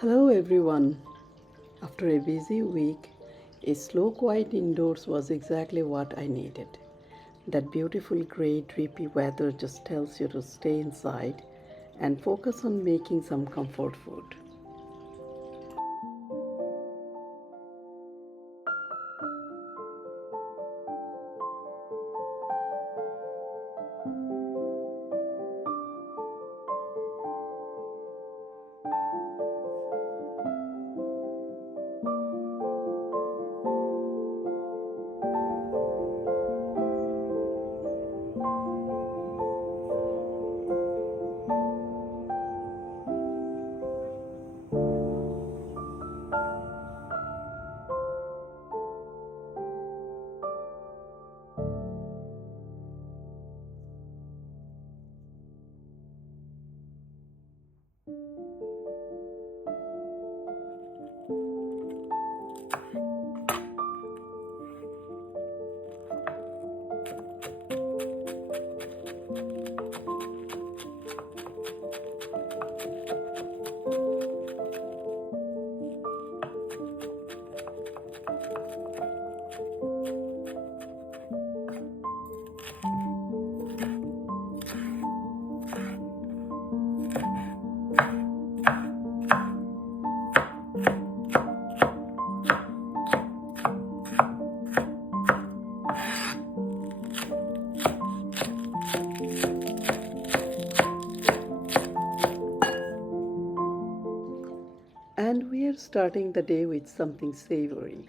Hello everyone. After a busy week, a slow, quiet indoors was exactly what I needed. That beautiful gray, drippy weather just tells you to stay inside and focus on making some comfort food. And we are starting the day with something savory.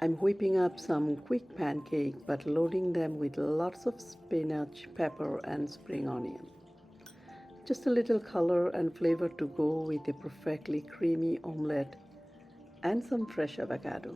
I'm whipping up some quick pancake but loading them with lots of spinach, pepper, and spring onion. Just a little color and flavor to go with a perfectly creamy omelette and some fresh avocado.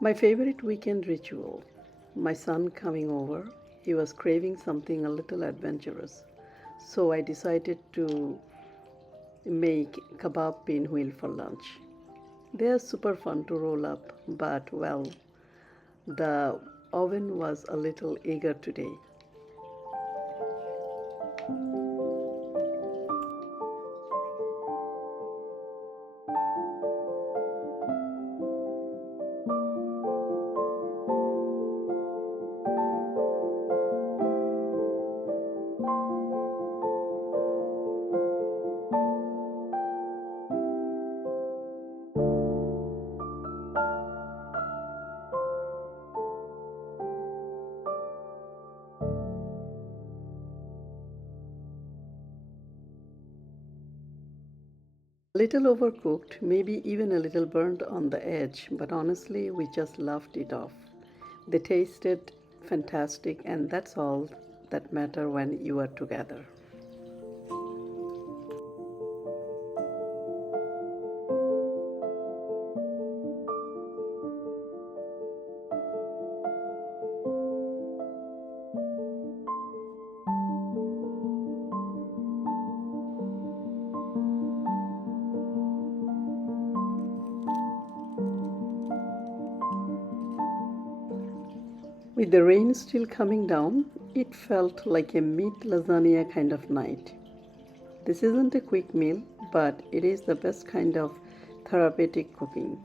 My favorite weekend ritual. My son coming over. He was craving something a little adventurous. So I decided to make kebab pinwheel for lunch. They are super fun to roll up, but well, the oven was a little eager today. A little overcooked, maybe even a little burnt on the edge, but honestly, we just laughed it off. They tasted fantastic, and that's all that matter when you are together. With the rain still coming down, it felt like a meat lasagna kind of night. This isn't a quick meal, but it is the best kind of therapeutic cooking.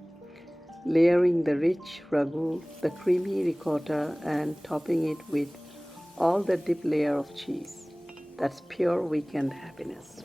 Layering the rich ragu, the creamy ricotta, and topping it with all the deep layer of cheese. That's pure weekend happiness.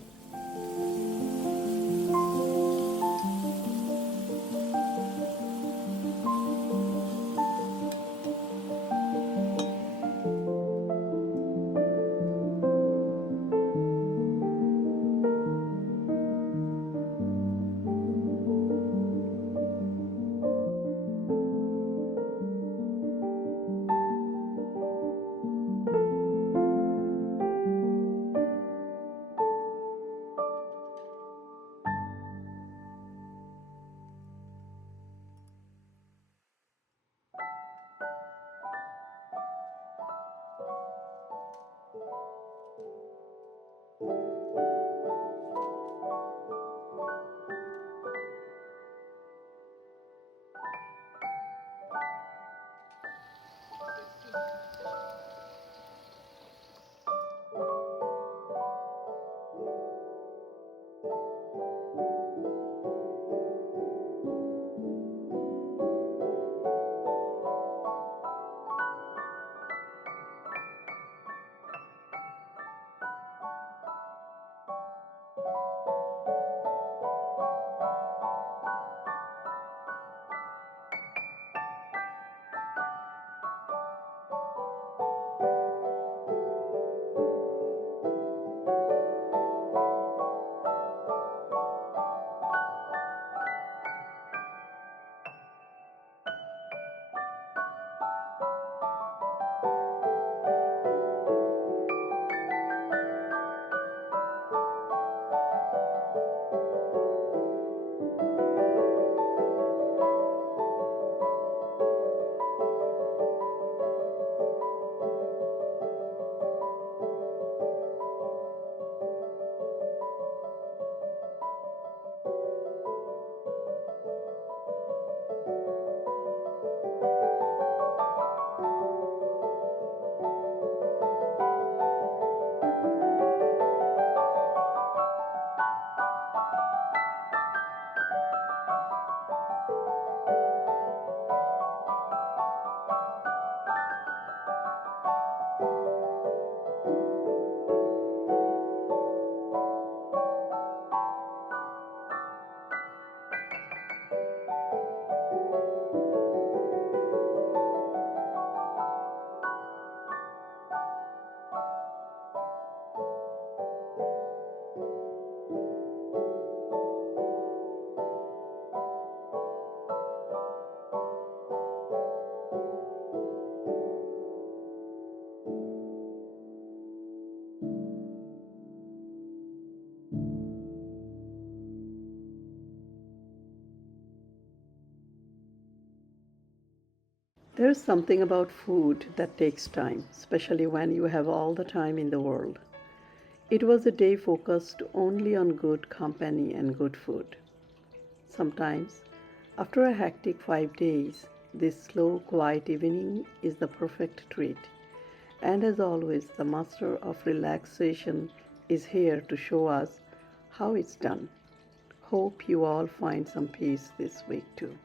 There's something about food that takes time, especially when you have all the time in the world. It was a day focused only on good company and good food. Sometimes, after a hectic 5 days, This slow, quiet evening is the perfect treat. And as always, the master of relaxation is here to show us how it's done. Hope you all find some peace this week too.